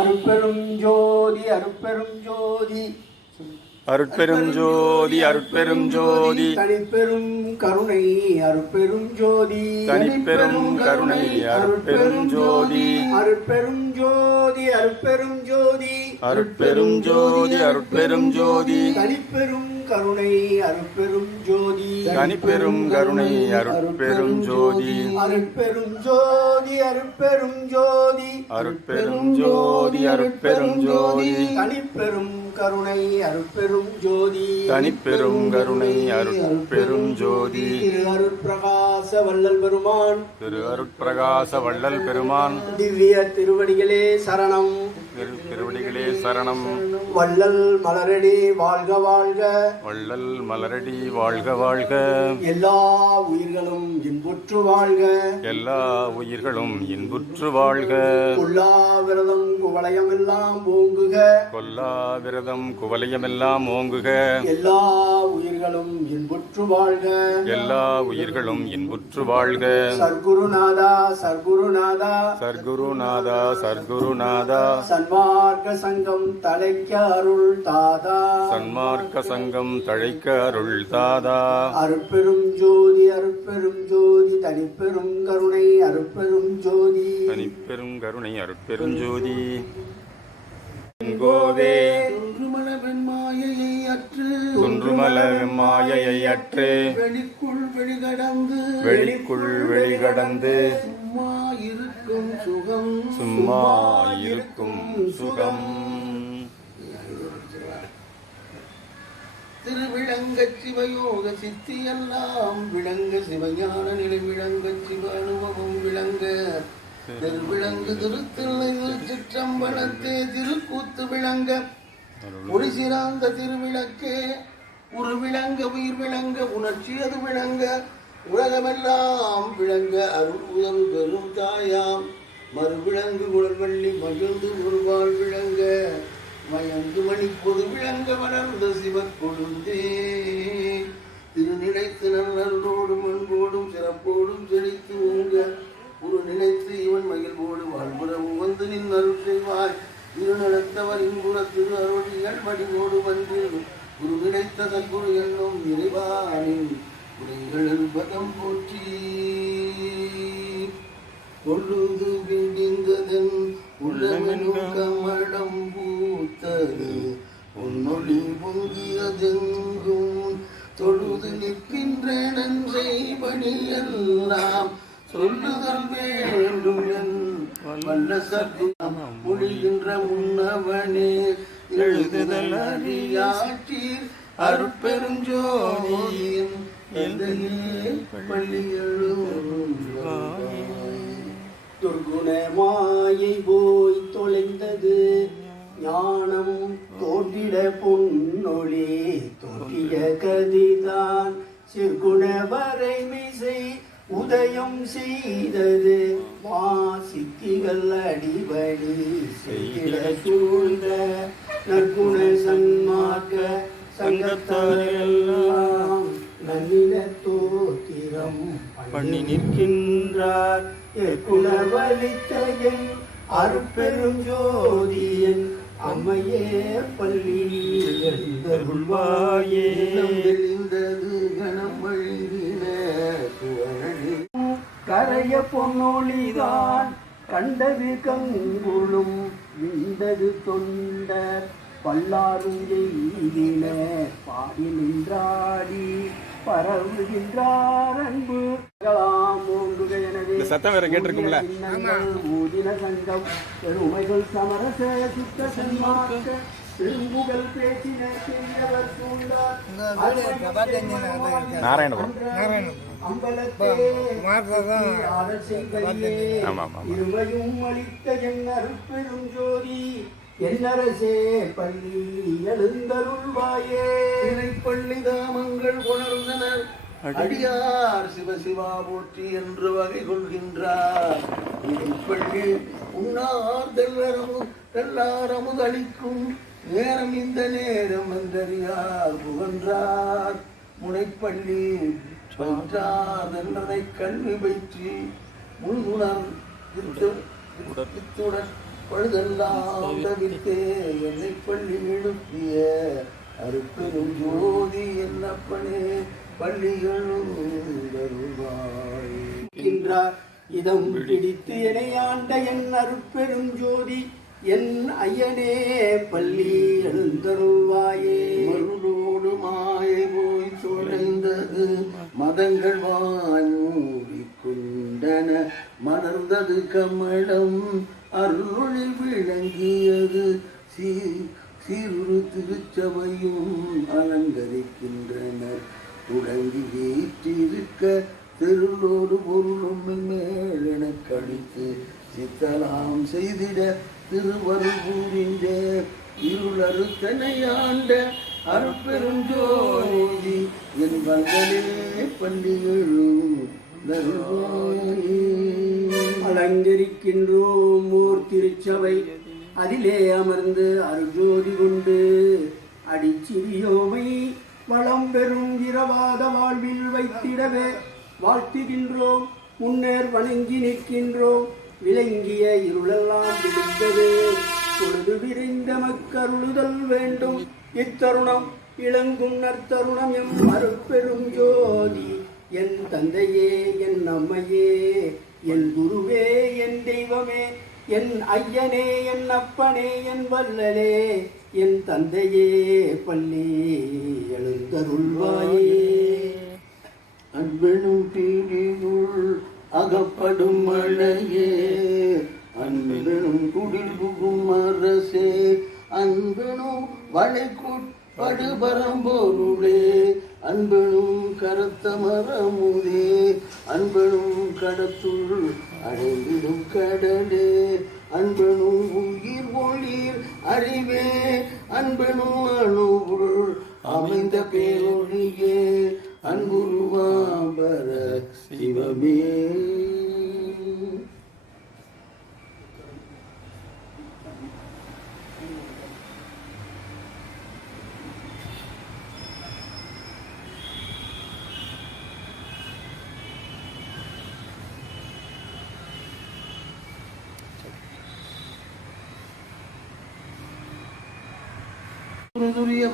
அருட்பெரும் ஜோதி அருட்பெரும் ஜோதி அருட்பெரும் ஜோதி அருட்பெரும் ஜோதி தனிப்பெரும் கருணை அருட்பெரும் ஜோதி தனிப்பெரும் கருணை அருட்பெரும் ஜோதி அருட்பெரும் ஜோதி அருட்பெரும் ஜோதி அருட்பெரும் ஜோதி அருட்பெரும் ஜோதி தனிப்பெரும் கருணை அருட்பெரும் ஜோதி தனிப்பெரும் கருணை அருட்பெரும் ஜோதி அருட்பெரும் ஜோதி அருட்பெரும் ஜோதி அருட்பெரும் ஜோதி அருட்பெரும் ஜோதி தனிப்பெரும் கருணை அருட்பெரும் ஜோதி தனிப்பெரும் கருணை அருட்பெரும் ஜோதி திரு அருட்பிரகாச வள்ளல் பெருமான் திரு அருட்பிரகாச வள்ளல் பெருமான் திவ்ய திருவடிகளே சரணம் திருவடிகளே சரணம். வள்ளல் மலரடி வாழ்க வாழ்க வள்ளல் மலரடி வாழ்க வாழ்க. எல்லா உயிர்களும் இன்புற்று வாழ்க எல்லா உயிர்களும் இன்புற்று வாழ்க. கொல்லா விரதம் குவளையம் எல்லாம் ஓங்குக கொல்லா விரதம் குவளையமெல்லாம் ஓங்குக. எல்லா உயிர்களும் இன்புற்று வாழ்க எல்லா உயிர்களும் இன்புற்று வாழ்க. சர்க்குருநாதா சர்க்குருநாதா சர்க்குருநாதா சர்க்குருநாதா சன்மார்க்க சங்கம் தலைக்க அருள் தாதா சன்மார்க்க சங்கம் தழைக்க அருள் தாதா. அருட்பெரும் ஜோதி அருட்பெரும் ஜோதி தனிப்பெரும் கருணை அருட்பெரும் ஜோதி தனிப்பெரும் கருணை அருட்பெரும் ஜோதி. கோவே குன்றுமல வெண்மாயையை அற்று குன்றுமல வெம்மாயையை அற்று வெளிக்குள் வெளிகடந்து வெளிக்குள் வெளிகடந்து சும்மா இருக்கும் சுகம் சும்மா இருக்கும் சுகம். திருவிளங்க சிவயோக சித்தி எல்லாம் விளங்க சிவஞான நிலை விளங்க சிவ அனுபவம் விளங்க திருவிளங்கு திருத்தில்லை சிற்றம்பலத்தே திருக்கூத்து விளங்க ஒளி சிறாந்த திருவிளக்கே உரு விளங்க உயிர் விளங்க உணர்ச்சி அது விளங்க உலகமெல்லாம் விளங்க அருள் உதவு பெரும் தாயாம் மறுவிளங்கு குழல்வள்ளி மகிழ்ந்து ஒருவாள் விளங்க மயங்கு மணி பொது விளங்க வளர்ந்த சிவக்கொழுந்தே திருநிலைத்து நல்லோடும் அன்போடும் சிறப்போடும் செழித்து உங்க ஒரு நினைத்து இவன் மகிழ்வோடு வாழ்புறம் வந்து நின் அருள் செய்வாய். திருநடத்தவர் இன்புற திரு அருளிகள் வடிவோடு வந்து குரு நினைத்த தற்குரு என்னும் இறைவானின் உரைகளின் பதம் போற்றி. பொழுது விடிந்ததன் உள்ளமெனு கமலம் பூத்தது உன்னொளி பொங்கியதெங்கும் தொழுது நிற்கின்ற நன்றை பணியெல்லாம் சொல்லுதல் வேண்டும் என் வல்ல சத்தும் மொழிகின்ற முன்னவனே எழுதுதல் அறியாற்றீர் அருட்பெரும் ஜோதியின் பள்ளி துர்குண மாயை போய் தொலைந்தது ஞானம் தோன்றிட பொன்னொழி தோற்றிய கதிதான் சிற்குண வரை மிசை உதயம் செய்தது மா சித்திகள் அடிபடி செய்திட சூழ்ந்த நற்குண சன்மார்க்க சங்கத்தாரெல்லாம் நல்ல தோத்திரம் பண்ணி நிற்கின்றார் குலவலித்தையன் அருட்பெரும் ஜோதியன் அம்மையே பள்ளி எழுந்தருள்வாயே. கணம் வழிந்தின கரைய பொன்னொழிதான் கண்டது கங்குளும் விண்டது தொண்டர் பல்லாரும் எய்தின பாடி நின்றாடி பரவுகின்றார் அன்பு சத்தம் வேற கேட்டிருக்கும்ல. ஊதின சங்கம் பெருமைகள் சமரச சுத்த சன்மார்க்க பெரும்புகள் பேசின செய்தவர் சூழ்ந்தார் நாராயணபுரம் இருமையும் அளித்த என் அருட்பெரும் ஜோதி என்னரசே பள்ளி எழுந்தருள்வாயே. பள்ளி தாமங்கள் உணர்ந்தனர் அடியார் சிவசிவா போற்றி என்று வகை கொள்கின்றார். பள்ளி உண்ணார் தெல்லாரமுது அளிக்கும் நேரம் இந்த நேரம் என்றறியார் புகன்றார். முனைப்பள்ளி பற்றார் என்றதை கல்வி பற்றி முன்னுணர் பழுதெல்லாம் தவிர்த்தே என்னை பள்ளி எழுப்பிய அருப்பெரும் ஜோதி என்னப்பனே பள்ளிகளும் வருவாய் இதம் பிடித்து என்னை ஆண்ட என் அருப்பெரும் ஜோதி என் ஐயனே பள்ளி எழுந்தருள்வாயே. மருளோடு மாயை போய் தொலைந்தது மதங்கள் வாய் மூடிக்கொண்டன மலர்ந்தது கமலம் அருளொளி விளங்கியது சீருரு திருச்சபையும் அலங்கரிக்கின்றனர் தொடங்கி வீற்றிருக்க தெருளோடு பொருளும் மேலென கழித்து சித்தலாம் செய்திட திருவருகூரின்ற இருளறுத்தனையாண்ட அருட்பெருஞ்சோதி என் வல்களே பள்ளிகளும் அலங்கரிக்கின்றோம் ஓர் திருச்சபை அதிலே அமர்ந்து அருஜோதி கொண்டு அடிச்சிறியோமை வளம் பெறும் இரவாத வாழ்வில் வைத்திடவே வாழ்த்துகின்றோம். முன்னர் வணங்கி நிற்கின்றோம். விளங்கிய இருளெல்லாம் விழுந்தது பொழுது விரைந்த மக்கருளுதல் வேண்டும். இத்தருணம் இளங்கும் நற்தருணம் எம் அருட்பெரும் ஜோதி என் தந்தையே என் அம்மையே என் குருவே என் தெய்வமே என் ஐயனே என் அப்பனே என் வல்லலே என் தந்தையே பள்ளி எழுந்தருள்வாயே. அன்பெனும் பீடியுள் அகப்படும் மழையே அன்பெனும் குடில் புகும் அரசே அன்பெனும் வளைக்குட்படு பரம்பொருளே அன்பெனும் கருத்த மரமுதே அன்பெனும் கடத்துள் அடைந்திடும் கடலே அன்பெனும் உயிர் ஒளிர் அறிவே அன்பெனும் அணுவுள் அமைந்த பேரொழியே அன்புருவாம்பர சிவமே.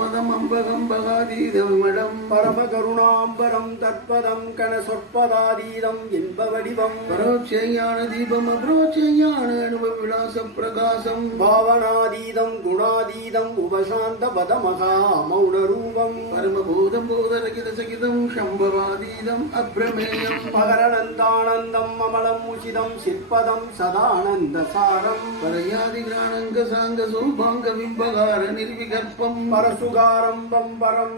பதம் அம்பகம்பகாதீதமிடம் பரம கருணாம்பரம் தற்பதம் கண சொற்பதாதீதம் என்ப வடிவம் பரோட்சேயான தீபம் அப்ரோட்சேயான அனுபவ விலாச பிரகாசம் பாவனாதீதம் குணாதீதம் உபசாந்த பதமகா மௌனரூபம் பரமபூதம் பூதரகித சகிதம் சம்பவாதீதம் அப்ரமேயம் பகரனந்தானந்தம் அமலம் உசிதம் சிற்பதம் சதானந்த சாரம் பரயாதி கிராணங்க சாங்க சௌபாங்க விம்பகார நிர்விகற்பம் பரசுகாரம்பம் பரம்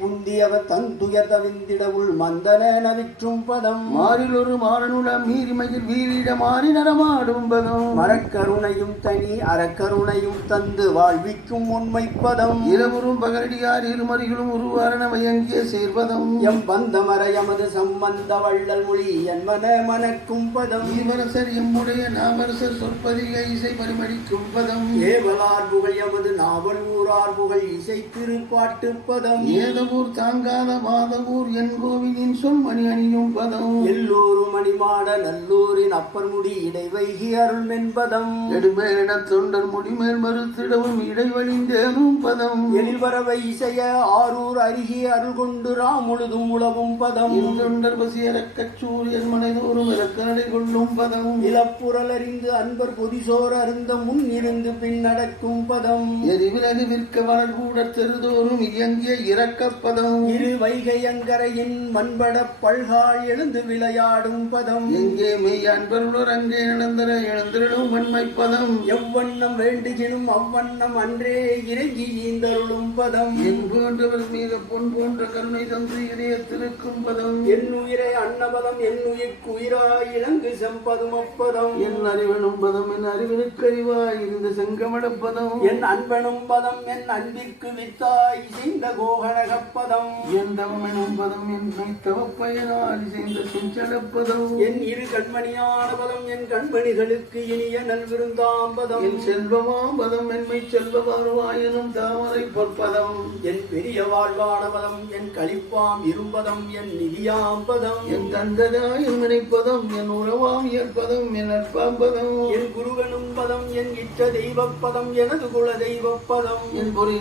புந்தியவ தந்துயர் தவிந்திடவுள் மந்தன நவிற்றும் பதம் மாறிலொரு மாறனுட மீறிமையில் வீரிட மாறி நடமாடும் பதம் மரக்கருணையும் தனி அறக்கருணையும் தந்து வாழ்விக்கும் உண்மை பதம் இரவுறும் பகரடியார் இருமறிகளும் உருவாரண வயங்கிய சேர்பதம் எம் பந்தமர எமது சம்பந்த வள்ளல் மொழி என்மன மனக்கும் பதம் ஈவரசர் எம்முடைய நாவரசர் சொற்பதிக இசை பரிமடிக்கும் பதம் ஏவலார் புகழ் எமது நாவல் ஊரார் புகழ் இசை திருப்பாட்டு பதம் ஏதவூர் தாங்காத வாதவூர் என் கோவிலின் சொல் மணி அணியும் பதம் எல்லோரும் மணிமாட நல்லூரின் அப்பர் முடி இடைவைகி அருள் மென்பதம் நெடுமேலிட தொண்டர் முடிமேல் மறுத்திடவும் இடைவழிந்தேனும் பதம் எழில்வரவை இசைய ஆரூர் அருகே அருள் கொண்டு ராமுழுதும் உளவும் பதம் தொண்டர் பசியர கச்சூரியன் மனைதோறும் இலக்கநடை கொள்ளும் பதம் இளப்புறல் அறிந்து அன்பர் பொதிசோர் அருந்த முன் இருந்து பின் நடக்கும் பதம் எரிவிலகு விற்க வளர்கூட தெருதோறும் இயங்கிய இரக்கப்பதம் இரு வைகையங்கரையின் மண்பட பல்கால் எழுந்து விளையாடும் பதம் எங்கே மெய் அன்பருளர் அங்கே நடந்தர எழுந்திரும் வன்மை பதம் எவ்வண்ணம் வேண்டுகினும் அவ்வண்ணம் அன்றே இறங்கி ஈந்தருளும் பதம் என் போன்றவர் மீது பொன் போன்ற கருணை தந்து இதயத்திருக்கும் பதம் என் உயிரை அன்னபதம் என் உயிர்க்கு உயிராய் இளங்கு செம்பதுமப்பதம் என் அறிவனும் பதம் என் அறிவினுக்கு அறிவாய் இருந்த செங்கமட பதம் என் அன்பனும் பதம் என் அன்பிற்கு வித்தாய் செய்த கோகணகப்பதம் என் தவம் எனும் பதம் என்னை தவப்பயனால் செய்த செஞ்சலப்பதம் என் இரு கண்மணியான பதம் என் கண்மணிகளுக்கு இனிய நல்விருந்தாம்பதம் என் செல்வமாம் பதம் என்னை செல்வ வருவாயனும் தாமரை பொற்பதம் என் பெரிய வாழ்வான பதம் என் களிப்பாம் இரும்பதம் என் நிதியாம்பதம் என் தந்ததாயும் நினைப்பதம் என் உறவாம் ஏற்பதம் என் நட்பாம்பதம் என் குருகனும் பதம் என் இட்ட தெய்வப்பதம் எனது குல தெய்வப்பதம் என் பொறிகளுக்கெல்லாம்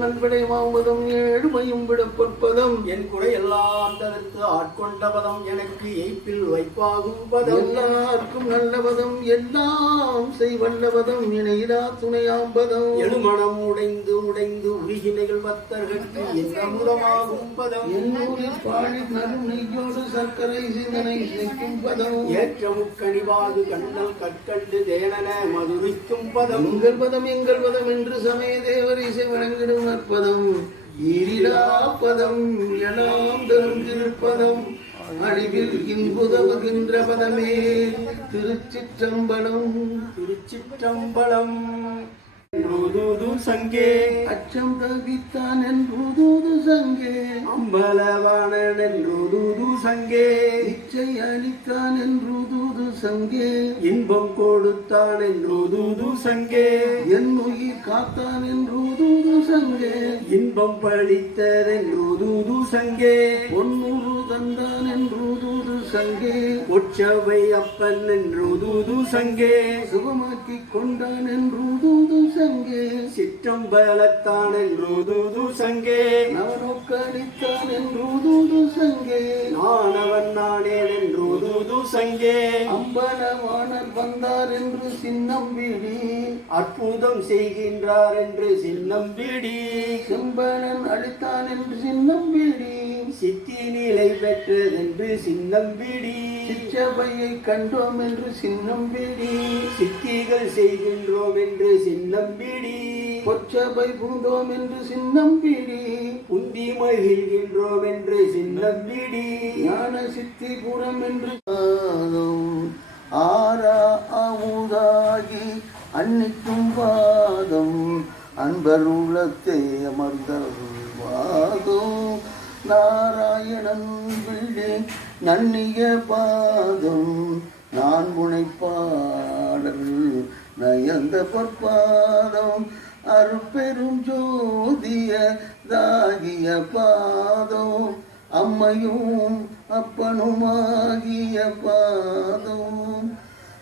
நல்விடை மாம்பதம் ஏழுமையும் விட பொற்பதம் என் குறையெல்லாம் தவிர்த்து ஆட்கொண்ட பதம் எனக்கு எய்ப்பில் வைப்பாகும் பதம் எல்லாருக்கும் நல்ல பதம் எல்லாம் செய்வல்ல பதம் இணையிலா துணையாம் பதம் எழுமணம் உடைந்து உடைந்து உருகினைகள் பக்தர்களுக்கு என்னமுதமாகும் பதம் என்னூரில் பாடி நலும் நெய்யோடு சர்க்கரை சிந்தனை சேர்க்கும் பதம் ஏற்ற முக்கணிவாது கண்ணல் கற்கண்டு தேனன மதுரிக்கும் பதம் எங்கள் பதம் என்று சமய தேவர் இசை வழங்கிடும் நற்பதம் ஈரிலா பதம் எல்லாம் தருங்கிருப்பதம் அழிவில் இன்புதவுகின்ற பதமே திருச்சிற்றம்பலம். திருச்சிற்றம்பலம். ருதுது சங்கே அச்சம் தவித்தான் என்புது சங்கே அம்பலவாணன் என்றுது சங்கே இச்சை அளித்தான் என்றுது சங்கே இன்பம் கொடுத்தான் என்றுது சங்கே என் உயிர் காத்தான் என்றுது சங்கே இன்பம் பழித்ததென்றுது சங்கே பொன்னூறு தந்தான் என்றுது சங்கே உற்சவை அப்பன் என்றுது சங்கே சுகமாக்கி கொண்டான் என்றுது சங்கே சிற்றம்பலத்தான் என்றுது சங்கே நவனோக்களித்தான் என்றுது சங்கே நானவன் நானேன் என்றுது சங்கே அம்பலவாணர் வந்தார் என்று சின்னம்பிடி அற்புதம் செய்கின்றார் என்று சின்னம்பிடி செம்பனன் அளித்தான் என்று சின்னம்பிடி சித்தி நிலை பெற்றதென்று சின்னம்பிடி சிற்றபையை கண்டோம் என்று சின்னம்பிடி சித்திகள் செய்கின்றோம் என்று சின்னம்பிடி பொச்சபை பூந்தோம் என்று சின்னம்பிடி உந்தி மகிழ்கின்றோம் என்று சின்னம்பிடி ஞான சித்திபுரம் என்று ஆரா அமுதாகி அன்னிக்கும் பாதம் அன்பர் உள்ளத்தை அமர்ந்தருள்வாதம் நாராயணன் விழி நன்னிய பாதம் நான் முனைப்பாடல் நயந்த பொற்பாதம் அருப்பெரும் ஜோதிய தாகிய பாதம் அம்மையும் அப்பனுமாகிய பாதம்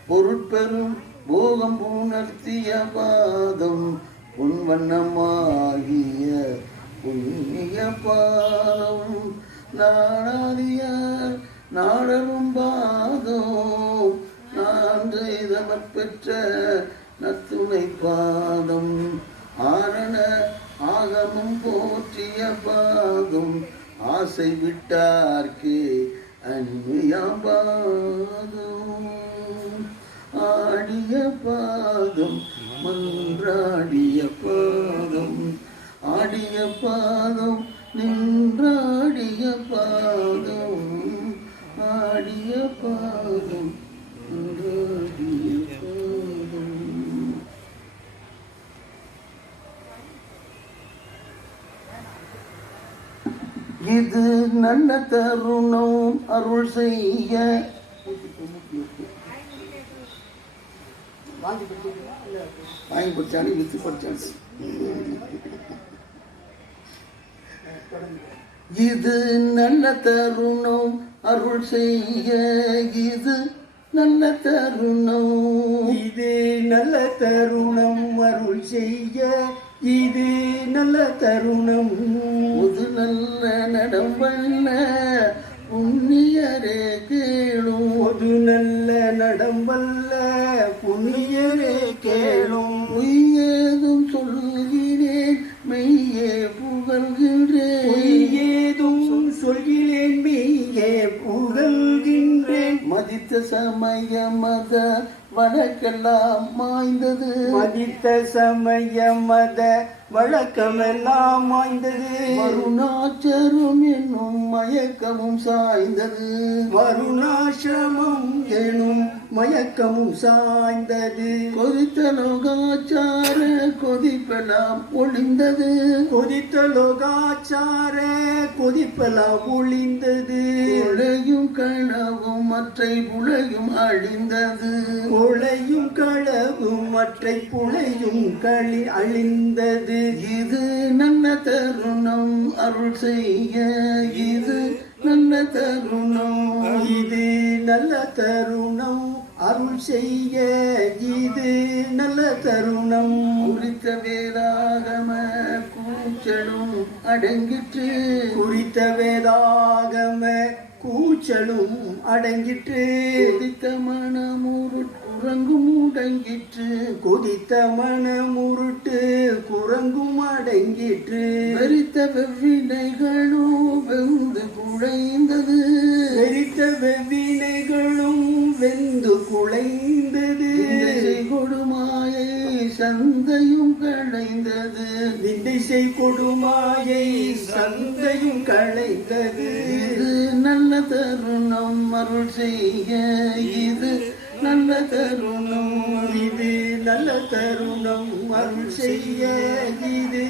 பொருட்பெரும் போகம் உணர்த்திய பாதம் பொன்வண்ணமாகிய புண்ணிய பாதம் நாடாதியார் நாடரும் பாதம் நான் செய்தமற் பெற்ற நத்துணை பாதம் ஆரண ஆகமும் போற்றிய பாதம் ஆசை விட்டார்க்கே அன்மையாம் பாதம் ஆடிய பாதம் மன்றாடிய பாதம் ஆடிய பாதம் நின்றாடிய பாதம் ஆடிய பாதம் நின்றாடிய பாதம். இது நல்ல தருணம் அருள் செய்ய வாங்கி படிச்சாலும் வித்து படிச்சாலும் இது நல்ல தருணம் அருள் செய்ய இது நல்ல தருணம் இது நல்ல தருணம் அருள் செய்ய இது நல்ல தருணம் புது நல்ல நடம்பல்ல புண்ணியரே கேளும் பொது நல்ல நடம்பல்ல புண்ணியரே கேளும் பொய்யேதும் சொல்கிறேன் மெய்யே புகழ்கின்றேன் ஏதும் சொல்கிறேன் மெய்யே புகழ்கின்றேன் மதித்த சமய மத வழக்கெல்லாம் மாய்ந்தது மதித்த சமய மத வழக்கமெல்லாம் மாய்ந்தது மருணாச்சரும் என்னும் மயக்கமும் சாய்ந்தது வருணாசிரமம் எனும் மயக்கமும் சாய்ந்தது. கொதித்த லோகாச்சார கொதிப்பெல்லாம் ஒளிந்தது. கொதித்த லோகாச்சார கொதிப்பெல்லாம் ஒளிந்தது. கொலையும் களவும் மற்றை புலையும் அழிந்தது. கொலையும் களவும் மற்றை புலையும் அழிந்தது. இது நல்ல தருணம் அருள் செய்ய, இது நல்ல தருணம், இது நல்ல தருணம் அருள் செய்ய, இது நல்ல தருணம். குறித்த வேதாகம கூச்சலும் அடங்கிற்று. குறித்த வேதாகம கூச்சலும் அடங்கிற்று. கொதித்த மனமுரு குரங்கும் உடங்கிற்று. கொதித்த மனமுருட்டு குரங்கும் அடங்கிற்று. வெறித்த வெவ்வினைகளும் வெந்து குழைந்தது. வெறித்த வெவ்வினைகளும் வெந்து குலைந்தது. விந்தை கொடுமாயை சந்தையும் களைந்தது. விந்தை செய் கொடுமாயை சந்தையும் களைந்தது. இது நல்ல தருணம் அருள் செய்ய, இது நல்ல தருணம், இது நல்ல தருணம் அருள் செய்ய, இது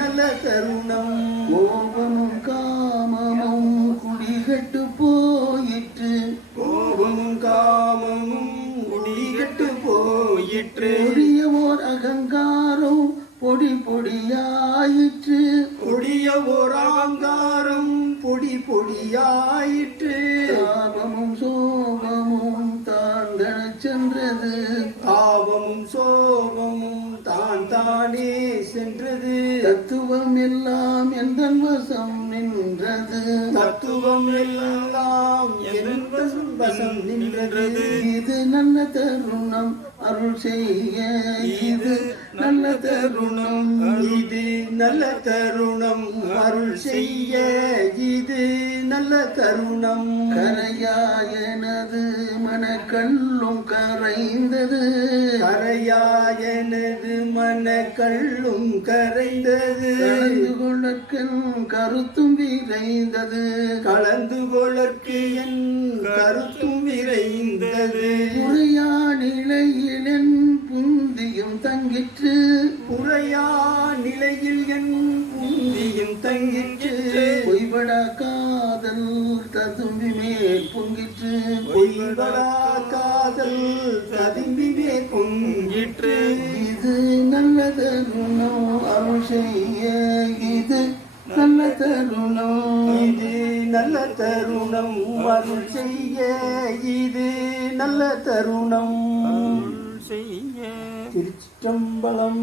நல்ல தருணம். கோபமும் காமமும் குடிகட்டு போயிற்று. கோபமும் காமமும் குடிகட்டு போயிற்று. கொடியவோர் அகங்காரம் பொடி பொடியாயிற்று. கொடிய ஓர் அகங்காரம் பொடி பொடியாயிற்று. தாபமும் சோபமும் தாழ்ந்தனச் சென்றது. தாபமும் சோபமும் தான் தானே சென்றது. தத்துவம் எல்லாம் எந்தன் வசம் நின்றது. தத்துவம் எல்லாம் என் வசம் நின்றது. இது நல்ல தருணம் அருள் செய்ய, இது நல்ல தருணம், இது நல்ல தருணம் அருள் செய்ய, இது நல்ல தருணம். கரையாயனது மனக்கல்லும் கரைந்தது. கரையாயனது மனக்கல்லும் கரைந்தது. கலந்து கொள்ளற்கென் கருத்தும் விரைந்தது. கலந்து கொள்ளற்கு என் கருத்தும் விரைந்தது. முறையா நிலையில் என் புந்தியும் தங்கிற்று. புறையா நிலையில் என் புந்தியும் தங்கிற்று. பொய்படா காதல் ததும்பி மேல் பொங்கிற்று. பொய்படா காதல் ததும்பிலே பொங்கிற்று. இது நல்ல தருணம் அருள் செய்ய, இது நல்ல தருணம், இது நல்ல தருணம் அருள் செய்ய, இது நல்ல தருணம். திருச்சிற்றம்பலம்.